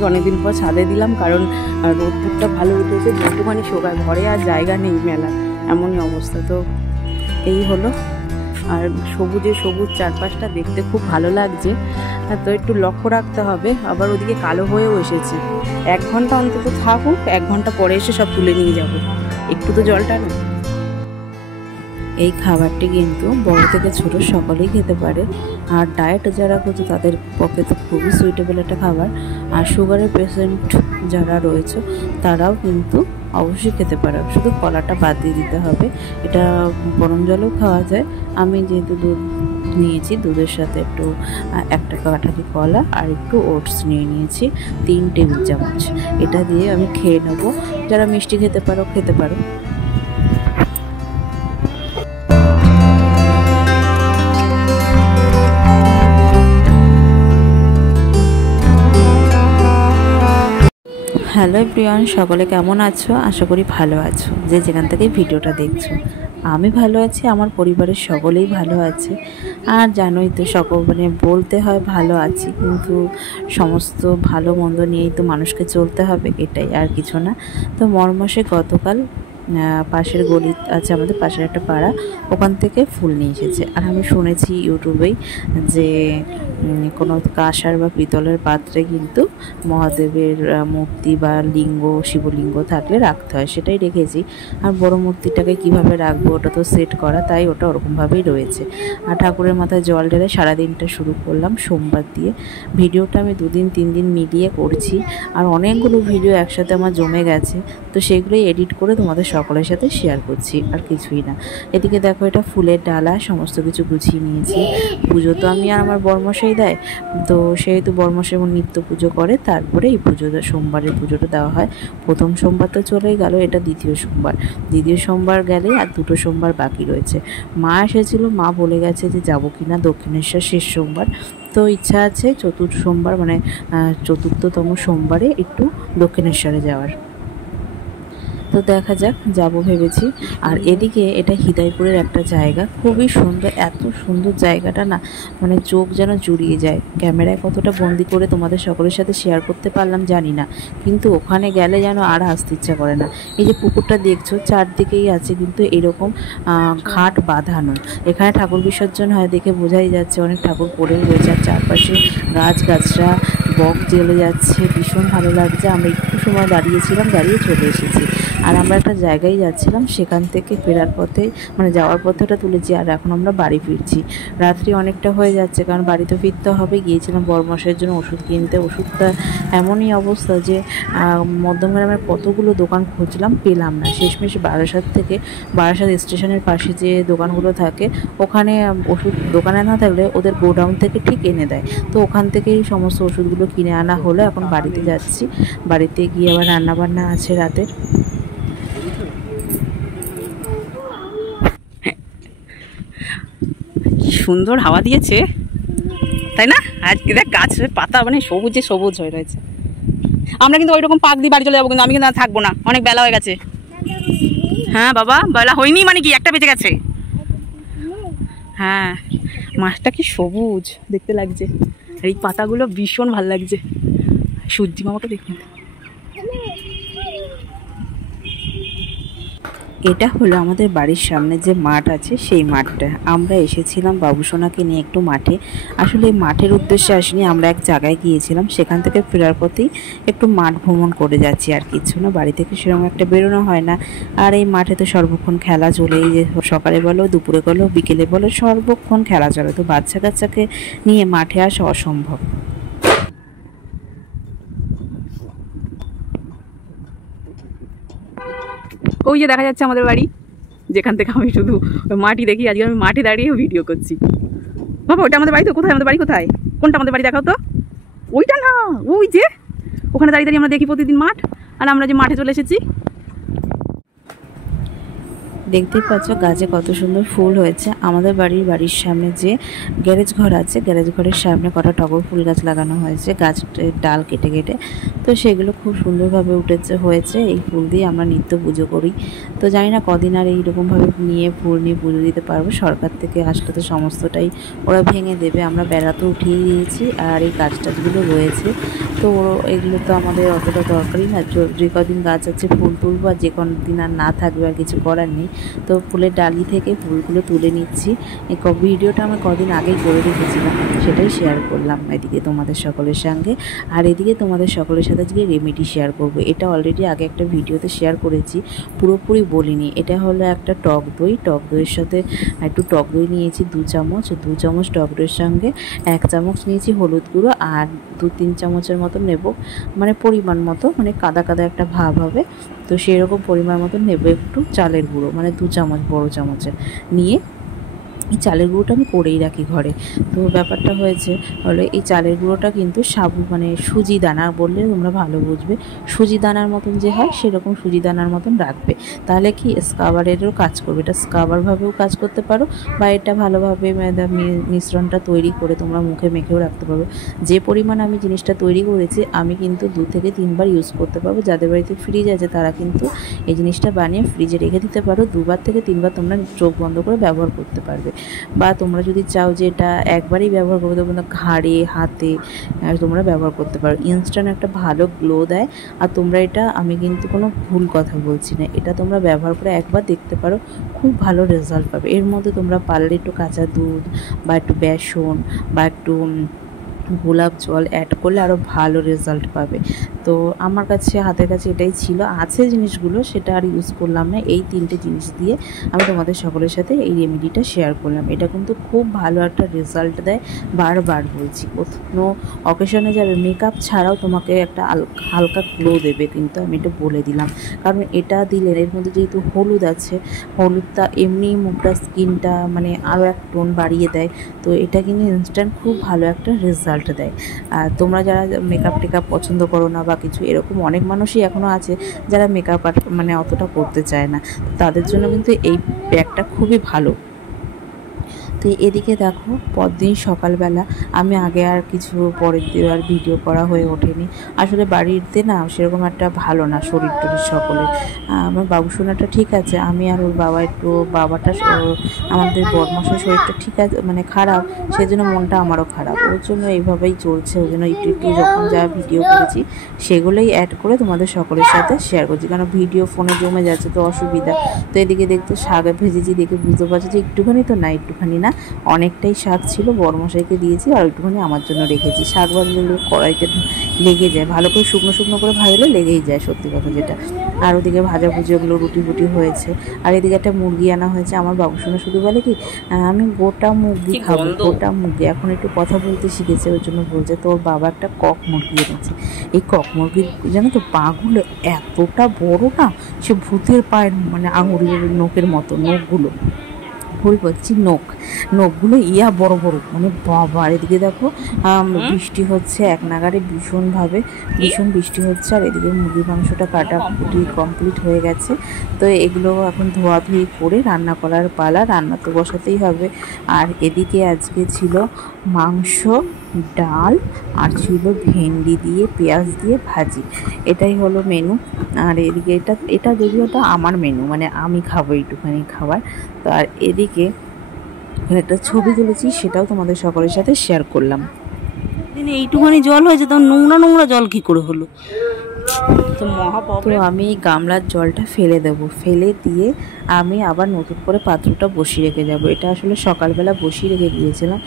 আজকে অনেকদিন পর ছাদে দিলাম, কারণ রোদ্দুরটা ভালো উঠেছে, যেটুখানি শোকায়, ঘরে আর জায়গা নেই মেলা, এমনই অবস্থা। তো এই হলো, আর সবুজে সবুজ চারপাশটা দেখতে খুব ভালো লাগছে। তো একটু লক্ষ্য রাখতে হবে, আবার ওদিকে কালো হয়েও এসেছে। 1 ঘন্টা অন্তত থাকুক, 1 ঘন্টা পরে এসে সব তুলে নিয়ে যাবো। একটু তো জলটা না। এই খাবারটি কিন্তু বড় থেকে ছোট সকলেই খেতে পারে, আর ডায়েট যারা করছে তাদের পক্ষে তো খুবই সুইটেবল একটা খাবার। আর সুগারের পেশেন্ট যারা রয়েছে তারাও কিন্তু অবশ্যই খেতে পারে, শুধু কলাটা বাদ দিয়ে দিতে হবে। এটা গরম জলেও খাওয়া যায়। আমি যেহেতু দুধ নিয়েছি, দুধের সাথে একটু 1 কাঠালি কলা আর একটু ওটস নিয়ে নিয়েছি 3 টেবিল চামচ। এটা দিয়ে আমি খেয়ে নেবো। যারা মিষ্টি খেতে পারো খেতে পারো। হ্যালো এভরিওয়ান, সকলে কেমন আছো? আশা করি ভালো আছো, যে যেখান থেকে ভিডিওটা দেখছো। আমি ভালো আছি, আমার পরিবারের সকলেই ভালো আছে। আর জানোই তো, মানে বলতে হয় ভালো আছি, কিন্তু সমস্ত ভালো মন্দ নিয়েই তো মানুষকে চলতে হবে, এটাই, আর কিছু না। তো মর্মসে গতকাল পাশের গলি আছে, আমাদের পাশের একটা পাড়া, ওখান থেকে ফুল নিয়ে এসেছে। আর আমি শুনেছি ইউটিউবেই যে কোনো কাঁসার বা পিতলের পাত্রে কিন্তু মহাদেবের মূর্তি বা লিঙ্গ, শিবলিঙ্গ থাকলে রাখতে হয়, সেটাই রেখেছি। আর বড় মূর্তিটাকে কিভাবে রাখবো, ওটা তো সেট করা, তাই ওটা ওরকমভাবেই রয়েছে। আর ঠাকুরের মাথায় জল ঢেলে সারাদিনটা শুরু করলাম সোমবার দিয়ে। ভিডিওটা আমি 2 দিন 3 দিন মিলিয়ে করছি, আর অনেকগুলো ভিডিও একসাথে আমার জমে গেছে, তো সেগুলোই এডিট করে তোমাদের সকলের সাথে শেয়ার করছি, আর কিছুই না। এদিকে দেখো, এটা ফুলের ডালা, সমস্ত কিছু গুছিয়ে নিয়েছি। পুজো তো আমি আর আমার বরমশাই দেয়, তো সেহেতু বরমশাই নিত্য পুজো করে, তারপরে এই পুজোটা, সোমবারের পুজোটা দেওয়া হয়। প্রথম সোমবার তো চলেই গেল, এটা দ্বিতীয় সোমবার। দ্বিতীয় সোমবার গেলে আর 2টো সোমবার বাকি রয়েছে। মা এসেছিল, মা বলে গেছে যে যাবো কিনা দক্ষিণেশ্বর শেষ সোমবার। তো ইচ্ছা আছে চতুর্থ সোমবার, মানে 4র্থতম সোমবারে একটু দক্ষিণেশ্বরে যাওয়ার। তো দেখা যাক, যাব ভেবেছি। আর এদিকে এটা হৃদয়পুরের একটা জায়গা, খুবই সুন্দর, এত সুন্দর জায়গাটা না, মানে চোখ যেন জুড়িয়ে যায়। ক্যামেরায় কতটা বন্দি করে তোমাদের সকলের সাথে শেয়ার করতে পারলাম জানি না, কিন্তু ওখানে গেলে যেন আর আসতে ইচ্ছা করে না। এই যে পুকুরটা দেখছো, চারদিকেই আছে কিন্তু এরকম ঘাট বাঁধানো। এখানে ঠাকুর বিসর্জন হয় দেখে বোঝাই যাচ্ছে, অনেক ঠাকুর পড়েও রয়েছে। আর চারপাশে গাছগাছরা, বক জ্বলে যাচ্ছে, ভীষণ ভালো লাগছে। আমরা একটু সময় দাঁড়িয়েছিলাম, দাঁড়িয়ে চলে এসেছি। আর আমরা একটা জায়গায় যাচ্ছিলাম, সেখান থেকে ফেরার পথে, মানে যাওয়ার পথে ওটা তুলেছি, আর এখন আমরা বাড়ি ফিরছি। রাত্রি অনেকটা হয়ে যাচ্ছে, কারণ বাড়িতে ফিরতে হবে। গিয়েছিলাম বরমশাইয়ের জন্য ওষুধ কিনতে। ওষুধটা এমনই অবস্থা যে মধ্যমগ্রামের কতগুলো দোকান খুঁজলাম, পেলাম না। শেষমেশ বারাসাত স্টেশনের পাশে যে দোকানগুলো থাকে, ওখানে ওষুধ দোকানে না থাকলে ওদের গোডাউন থেকে ঠিক এনে দেয়। তো ওখান থেকেই সমস্ত ওষুধগুলো কিনে আনা হলো। এখন বাড়িতে যাচ্ছি, বাড়িতে গিয়ে আবার রান্নাবান্না আছে রাতের। কি সুন্দর হাওয়া দিয়েছে, তাই না? আজকে দেখ, গাছের পাতা মানে সবুজে সবুজ হয়ে রয়েছে। আমরা কিন্তু ওই রকম পাক দিয়ে বাড়ি চলে যাবো, কিন্তু আমি কিন্তু থাকবো না, অনেক বেলা হয়ে গেছে। হ্যাঁ বাবা, বেলা হয়নি মানে কি, 1টা বেজে গেছে। হ্যাঁ, মাছটা কি সবুজ দেখতে লাগছে, এই পাতাগুলো ভীষণ ভালো লাগছে। সূর্যি মামাকে দেখুন। এটা হলো আমাদের বাড়ির সামনে যে মাঠ আছে, সেই মাঠটা। আমরা এসেছিলাম বাবুসোনাকে নিয়ে একটু মাঠে। আসলে মাঠের উদ্দেশ্যে আসিনি, আমরা এক জায়গায় গিয়েছিলাম, সেখান থেকে ফেরার পথেই একটু মাঠ ভ্রমণ করে যাচ্ছি, আর কিছু না। বাড়ি থেকে সেরকম একটা বেরোনো হয় না। আর এই মাঠে তো সর্বক্ষণ খেলা চলেই, যে সকালে বলো, দুপুরে বলো, বিকেলে বলো, সর্বক্ষণ খেলা চলে। তো বাচ্চা কাচ্চাকে নিয়ে মাঠে আসা অসম্ভব। ওই যে দেখা যাচ্ছে আমাদের বাড়ি, যেখান থেকে আমি শুধু মাটি দেখি। আজকে আমি মাঠে দাঁড়িয়ে ভিডিও করছি। বাবা, ওটা আমাদের বাড়ি তো? কোথায় আমাদের বাড়ি? কোথায়? কোনটা আমাদের বাড়ি দেখাও তো। ওইটা না, ওই যে ওখানে দাঁড়িয়ে আমরা দেখি প্রতিদিন মাঠ। আর আমরা যে মাঠে চলে এসেছি, দেখতেই পাচ্ছ গাছে কত সুন্দর ফুল হয়েছে। আমাদের বাড়ির সামনে যে গ্যারেজ ঘর আছে, গ্যারেজ ঘরের সামনে কটা টগর ফুল গাছ লাগানো হয়েছে, গাছের ডাল কেটে কেটে। তো সেগুলো খুব সুন্দরভাবে হয়েছে। এই ফুল দিয়ে আমরা নিত্য পুজো করি। তো জানি না কদিন আর এইরকমভাবে ফুল নিয়ে পুজো দিতে পারবো। সরকার থেকে আসলে তো সমস্তটাই ওরা ভেঙে দেবে। আমরা বেড়া তো উঠিয়ে দিয়েছি, আর এই গাছ টাছগুলো রয়েছে। তো এগুলো তো আমাদের অতটা দরকারই না। যে কদিন গাছ আছে ফুল তুলবো, আর যে কদিন আর না থাকবে আর কিছু করার নেই। তো ফুলের ডালি থেকে ফুলগুলো তুলে নিচ্ছি। এই ভিডিওটা আমি কদিন আগেই করে রেখেছিলাম, সেটাই শেয়ার করলাম এদিকে তোমাদের সকলের সঙ্গে। আর এদিকে তোমাদের সকলের সাথে আজকে রেমেডি শেয়ার করব। এটা অলরেডি আগে একটা ভিডিওতে শেয়ার করেছি, পুরোপুরি বলিনি। এটা হলো একটা টক দইয়ের সাথে একটু টক দই নিয়েছি 2 চামচ। 2 চামচ টক দইয়ের সঙ্গে 1 চামচ নিয়েছি হলুদ গুঁড়ো, আর 2-3 চামচের মতো নেব, মানে পরিমাণ মতো, মানে কাদা কাদা একটা ভাব হবে। তো সেই রকম পরিমাণ মতো নেব একটু চালের গুঁড়ো, মানে 2 চামচ বড় চামচের নিয়ে। এই চালের গুঁড়োটা আমি করেই রাখি ঘরে। তো ব্যাপারটা হয়েছে হলো, এই চালের গুঁড়োটা কিন্তু মানে সুজি দানা বললে তোমরা ভালো বুঝবে। সুজি দানার মতন যে হয় সেরকম সুজি দানার মতন রাখবে, তাহলে কি স্কাবারেরও কাজ করবে। এটা স্কাবারভাবেও কাজ করতে পারো, বা এটা ভালোভাবে মিশ্রণটা তৈরি করে তোমরা মুখে মেখেও রাখতে পারো। যে পরিমাণ আমি জিনিসটা তৈরি করেছি, আমি কিন্তু 2 থেকে 3 বার ইউজ করতে পারবো। যাদের বাড়িতে ফ্রিজ আছে তারা কিন্তু এই জিনিসটা বানিয়ে ফ্রিজে রেখে দিতে পারো। 2 বার থেকে 3 বার তোমরা চোখ বন্ধ করে ব্যবহার করতে পারবে। বা তোমরা যদি চাও যে এটা একবারই ব্যবহার করবে, তোমরা ঘাড়ে হাতে তোমরা ব্যবহার করতে পারো। ইনস্ট্যান্ট একটা ভালো গ্লো দেয়। আর তোমরা এটা, আমি কিন্তু কোনো ভুল কথা বলছি না, এটা তোমরা ব্যবহার করে একবার দেখতে পারো, খুব ভালো রেজাল্ট পাবে। এর মধ্যে তোমরা পারলে একটু কাঁচা দুধ বা একটু বেসন বা একটু গোলাপ জল অ্যাড করলে আরও ভালো রেজাল্ট পাবে। তো আমার কাছে হাতের কাছে এটাই ছিল, আছে জিনিসগুলো, সেটা আর ইউজ করলাম না। এই 3টে জিনিস দিয়ে আমি তোমাদের সকলের সাথে এই রেমেডিটা শেয়ার করলাম। এটা কিন্তু খুব ভালো একটা রেজাল্ট দেয়, বারবার বলছি। কোনো অকেশনে যাবে, মেকআপ ছাড়াও তোমাকে একটা হালকা গ্লো দেবে, কিন্তু আমি এটা বলে দিলাম। কারণ এটা দিলে, এর মধ্যে যেহেতু হলুদ আছে, হলুদটা এমনি মুখটা স্কিনটা মানে আরও এক টোন বাড়িয়ে দেয়। তো এটা কিন্তু ইনস্ট্যান্ট খুব ভালো একটা রেজাল্ট দেয়। আর তোমরা যারা মেকআপ টেকআপ পছন্দ করো না বা কিছু, এরকম অনেক মানুষই এখনও আছে যারা মেকআপ মানে অতটা করতে চায় না, তাদের জন্য কিন্তু এই প্যাকটা খুবই ভালো। তো এদিকে দেখো, পরদিন সকালবেলা আমি আগে আর কিছু পরের দিন আর ভিডিও করা হয়ে ওঠেনি। আসলে বাড়িতে না সেরকম একটা ভালো না শরীর টরীর সকলে। আমার বাবুসোনাটা ঠিক আছে, আমি আর ওর বাবা বাবাটা আমাদের বড়মশাই শরীরটা ঠিক আছে, মানে খারাপ, সেই জন্য মনটা আমারও খারাপ। ওর জন্য এইভাবেই চলছে। ওই জন্য একটু একটু যখন যা ভিডিও করেছি সেগুলোই অ্যাড করে তোমাদের সকলের সাথে শেয়ার করছি, কারণ ভিডিও ফোনে জমে যাচ্ছে তো অসুবিধা। তো এদিকে দেখতে শাক ভেজেছি, দেখে বুঝতে পারছি যে একটুখানি তো না, একটুখানি না, অনেকটাই শাক ছিল। বড়মশাইকে দিয়েছি, আর একটুখানি আমার জন্য রেখেছি। শাক ভাজলে কড়াইতে লেগে যায়, ভালো করে শুকনো শুকনো করে ভাজলে লেগেই যায়, সত্যি কথা যেটা। আর ওদিকে ভাজাভুজি ওগুলো রুটি ফুটি হয়েছে। আর এদিকে একটা মুরগি আনা হয়েছে। আমার বাবুসোনা শুধু বলে কি, আমি গোটা মুরগি খাবো, গোটা মুরগি। এখন একটু কথা বলতে শিখেছে, ওই জন্য বলছে। তো ওর বাবা একটা কক মুরগি এনেছে। এই কক মুরগির জানো তো পাগুলো এতটা বড় না, সে ভূতের পায়ের মানে আঙুলের নখের মতো নখগুলো, ভুল বলছি, নখগুলো বড় বড়, মানে বাবা। এদিকে দেখো বৃষ্টি হচ্ছে এক নাগারে, ভীষণ বৃষ্টি হচ্ছে। আর এদিকে মুরগির মাংসটা কাটাকুটি কমপ্লিট হয়ে গেছে। তো এগুলো এখন ধোয়াধুয়ি করে রান্না করার পালা, রান্না তো বসাতেই হবে। আর এদিকে আজকে ছিল মাংস, ডাল, আর ছিল ভেন্ডি দিয়ে পেঁয়াজ দিয়ে ভাজি। এটাই হলো মেনু। আর এদিকে এটা যদিও ওটা আমার মেনু, মানে আমি খাবো এইটুখানি খাবার। তো আর এদিকে একটা ছবি তুলেছি, সেটাও তোমাদের সকলের সাথে শেয়ার করলাম। এইটুখানি জল হয়েছে, তখন নোংরা নোংরা জল কি করে হলো? তো আমি গামলার জলটা ফেলে দেবো, ফেলে দিয়ে আমি আবার নতুন করে পাত্রটা বসিয়ে রেখে যাব। এটা আসলে সকালবেলা বসিয়ে রেখে দিয়েছিলাম।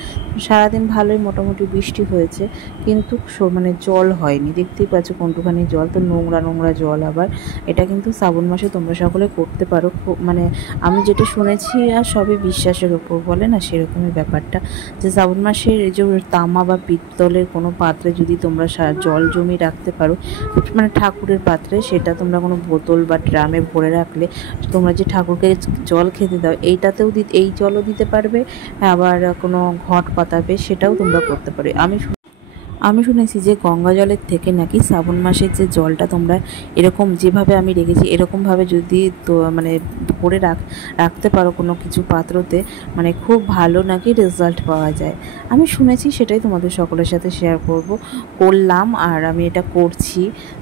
সারাদিন ভালোই মোটামুটি বৃষ্টি হয়েছে, কিন্তু মানে জল হয়নি। দেখতেই পাচ্ছ কোনটুখানি জল, তো নোংরা নোংরা জল। আবার এটা কিন্তু শ্রাবণ মাসে তোমরা সকলে করতে পারো। মানে আমি যেটা শুনেছি, আর সবই বিশ্বাসের ওপর বলে না, সেরকমই ব্যাপারটা, যে শ্রাবণ মাসের এই যে তামা বা পিত্তলের কোনো পাত্রে যদি তোমরা জল জমিয়ে রাখতে পারো, মানে ঠাকুরের পাত্রে, সেটা তোমরা কোনো বোতল বা ড্রামে ভরে রাখলে, তোমরা যে ঠাকুরকে জল খেতে দাও, এইটাতেও এই জলও দিতে পারবে। আবার কোনো ঘট পাতাবে, সেটাও তোমরা করতে পারবে। আমি শুনেছি যে গঙ্গা জলের থেকে নাকি শ্রাবণ মাসের যে জলটা তোমরা এরকম যেভাবে আমি রেখেছি এরকমভাবে যদি তো মানে ভরে রাখতে পারো কোনো কিছু পাত্রতে, মানে খুব ভালো নাকি রেজাল্ট পাওয়া যায়। আমি শুনেছি, সেটাই তোমাদের সকলের সাথে শেয়ার করলাম, আর আমি এটা করছি,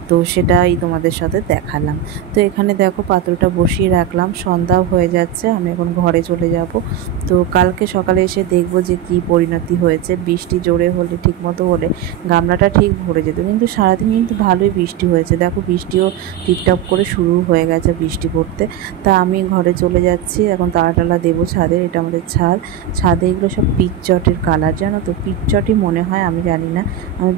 তো সেটাই তোমাদের সাথে দেখালাম। তো এখানে দেখো পাত্রটা বসিয়ে রাখলাম, সন্ধ্যাও হয়ে যাচ্ছে, আমি এখন ঘরে চলে যাব। তো কালকে সকালে এসে দেখব যে কি পরিণতি হয়েছে। বৃষ্টি জোরে হলে, ঠিকমতো হলে গামলাটা ঠিক ভরে যেত, কিন্তু সারাদিন কিন্তু ভালোই বৃষ্টি হয়েছে। দেখো বৃষ্টিও টিপটাপ করে শুরু হয়ে গেছে বৃষ্টি পড়তে। তা আমি ঘরে চলে যাচ্ছি, এখন তালা টালা দেবো ছাদে। এটা আমাদের ছাদে এগুলো সব পিচচটের কালার, জানো তো, পিচচটই মনে হয়, আমি জানি না। আমি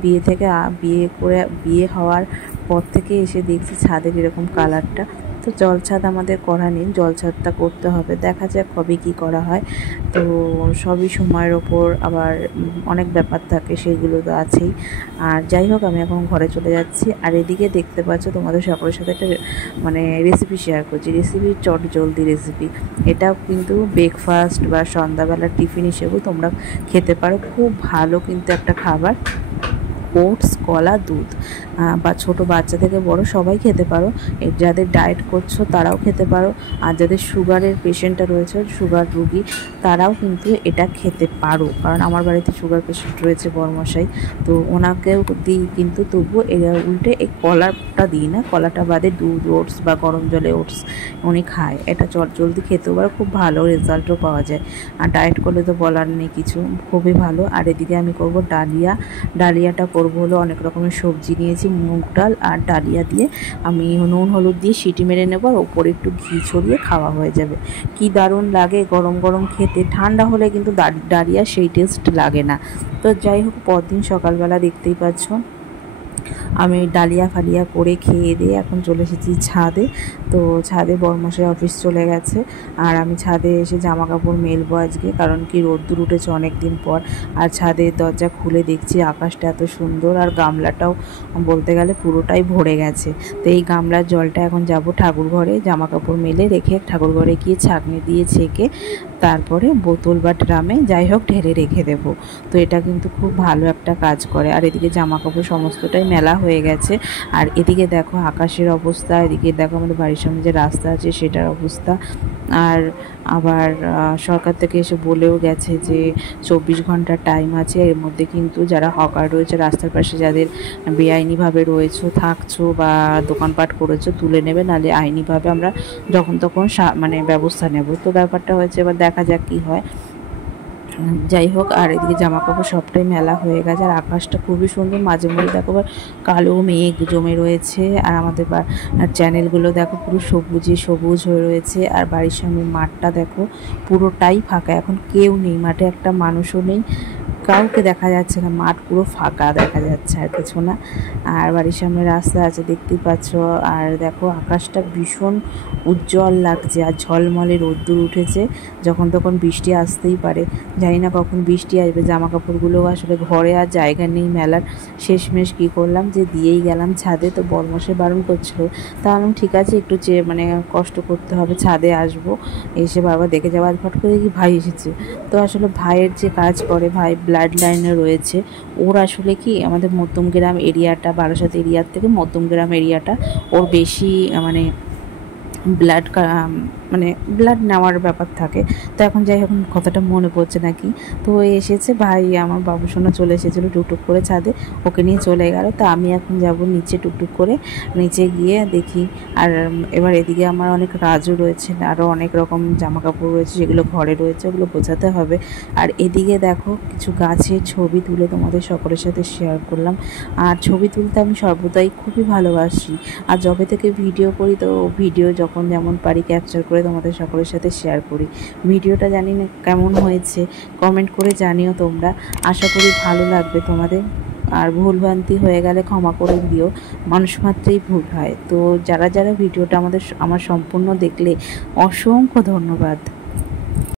বিয়ে হওয়ার পর থেকে এসে দেখছি ছাদের এরকম কালারটা। তো জলছাদ আমাদের করা নেই, জলছাদটা করতে হবে, দেখা যাক কবে কী করা হয়। তো সবই সময়ের ওপর, আবার অনেক ব্যাপার থাকে, সেগুলো তো আছেই। আর যাই হোক, আমি এখন ঘরে চলে যাচ্ছি। আর এদিকে দেখতে পাচ্ছ, তোমাদের সকলের সাথে একটা মানে রেসিপি শেয়ার করছি, চট জলদি রেসিপি। এটাও কিন্তু ব্রেকফাস্ট বা সন্ধ্যাবেলার টিফিন হিসেবেও তোমরা খেতে পারো, খুব ভালো কিন্তু একটা খাবার। ওটস, কলা, দুধ, বা ছোটো বাচ্চা থেকে বড় সবাই খেতে পারো। যাদের ডায়েট করছো তারাও খেতে পারো, আর যাদের সুগারের পেশেন্টটা রয়েছে, সুগার রুগী, তারাও কিন্তু এটা খেতে পারো। কারণ আমার বাড়িতে সুগার পেশেন্ট রয়েছে বড়মশাই, তো ওনাকেও দিই, কিন্তু তবুও এরা উল্টে এই কলাটা দিই না, কলাটা বাদে দুধ, ওটস বা গরম জলে ওটস উনি খায়। এটা জলদি খেতেও পারো, খুব ভালো রেজাল্টও পাওয়া যায়। আর ডায়েট করলে তো বলার নেই কিছু, খুবই ভালো। আর এদিকে আমি করব ডালিয়াটা করবো হলো অনেক রকমের সবজি নিয়েছি, মুগ ডাল আর ডালিয়া দিয়ে আমি নুন হলুদ দিয়ে সিটি মেরে নেবো, আর ওপরে একটু ঘি ছড়িয়ে খাওয়া হয়ে যাবে। কি দারুণ লাগে গরম গরম খেতে। ঠান্ডা হলে কিন্তু ডালিয়া সেই টেস্ট লাগে না। তো যাই হোক, পরদিন সকালবেলা দেখতেই পাচ্ছ আমি ডালিয়া ফালিয়া করে খেয়ে দিয়ে এখন চলে এসেছি ছাদে। তো ছাদে বরমশাই অফিস চলে গেছে, আর আমি ছাদে এসে জামা কাপড় মেলবো আজকে, কারণ কি রোদ্দুর উঠেছে অনেক দিন পর। আর ছাদের দরজা খুলে দেখছি আকাশটা এত সুন্দর, আর গামলাটাও বলতে গেলে পুরোটাই ভরে গেছে। তো এই গামলার জলটা এখন যাব ঠাকুর ঘরে, জামা কাপড় মেলে রেখে ঠাকুর ঘরে গিয়ে ছাঁকনি দিয়ে ছেঁকে তারপরে বোতল বা ড্রামে যাই হোক ঢেলে রেখে দেবো। তো এটা কিন্তু খুব ভালো একটা কাজ করে। আর এদিকে জামা কাপড় সমস্তটাই মেলা হয়ে গেছে। আর এদিকে দেখো আকাশের অবস্থা, এদিকে দেখো আমাদের বাড়ির সামনে যে রাস্তা আছে সেটার অবস্থা। আর আবার সরকার থেকে এসে বলেও গেছে যে 24 ঘন্টার টাইম আছে, এর মধ্যে কিন্তু যারা হকার রয়েছে রাস্তার পাশে, যাদের বেআইনিভাবে রয়েছো, থাকছো বা দোকানপাট করেছো, তুলে নেবে, নাহলে আইনিভাবে আমরা যখন তখন মানে ব্যবস্থা নেব। তো ব্যাপারটা হয়েছে, এবার দেখা যাক কী হয়। যাই হোক, আর এদিকে জামা কাপড় সবটাই মেলা হয়ে গেছে। আর আকাশটা খুবই সুন্দর, মাঝে মধ্যে দেখো কালো মেঘ জমে রয়েছে। আর আমাদের চ্যানেলগুলো দেখো পুরো সবুজ হয়ে রয়েছে। আর বাড়ির সামনে মাঠটা দেখো পুরোটাই ফাঁকা, এখন কেউ নেই মাঠে, একটা মানুষও নেই, কাউকে দেখা যাচ্ছে না, মাঠ পুরো ফাঁকা দেখা যাচ্ছে, আর কিছু না। আর বাড়ির সামনে রাস্তা আছে দেখতেই পাচ্ছ। আর দেখো আকাশটা ভীষণ উজ্জ্বল লাগছে, আর ঝলমলে রোদ্দুর উঠেছে, যখন তখন বৃষ্টি আসতেই পারে, জানি না কখন বৃষ্টি আসবে। জামা কাপড়গুলো আসলে ঘরে আর জায়গা নেই মেলার, শেষমেশ কী করলাম যে দিয়েই গেলাম ছাদে। তো বরমশাই বারণ করছিল, তা আমি ঠিক আছে একটু মানে কষ্ট করতে হবে, ছাদে আসবো, এসে বাবা দেখে যাওয়া। ফট করে কি ভাই এসেছে, তো আসলে ভাইয়ের যে কাজ করে, ভাই ব্লাড লাইনে রয়েছে, ওর আসলে কি আমাদের মধ্যমগ্রাম এরিয়াটা, বারাসাত এরিয়ার থেকে মধ্যমগ্রাম এরিয়াটা ওর বেশি মানে ব্লাড নেওয়ার ব্যাপার থাকে। তো এখন যাই হোক কথাটা মনে পড়ছে নাকি, তো এসেছে ভাই, আমার বাবুসোনা চলে এসেছিলো টুকটুক করে ছাদে, ওকে নিয়ে চলে গেল। তো আমি এখন যাব নিচে, টুকটুক করে নিচে গিয়ে দেখি। আর এবার এদিকে আমার অনেক কাজও রয়েছে, আরও অনেক রকম জামা কাপড় রয়েছে যেগুলো ঘরে রয়েছে, ওগুলো বোঝাতে হবে। আর এদিকে দেখো কিছু গাছের ছবি তুলে তোমাদের সকলের সাথে শেয়ার করলাম। আর ছবি তুলতে আমি সর্বদাই খুবই ভালোবাসি, আর যবে থেকে ভিডিও করি, তো ভিডিও যখন যেমন পারি ক্যাপচার করে তোমাদের সকলের সাথে শেয়ার করি। ভিডিওটা জানি না কেমন হয়েছে, কমেন্ট করে জানিও তোমরা, আশা করি ভালো লাগবে তোমাদের। আর ভুলভ্রান্তি হয়ে গেলে ক্ষমা করে দিও, মানুষ মাত্রই ভুল হয়। তো যারা ভিডিওটা আমার সম্পূর্ণ দেখলে অসংখ্য ধন্যবাদ।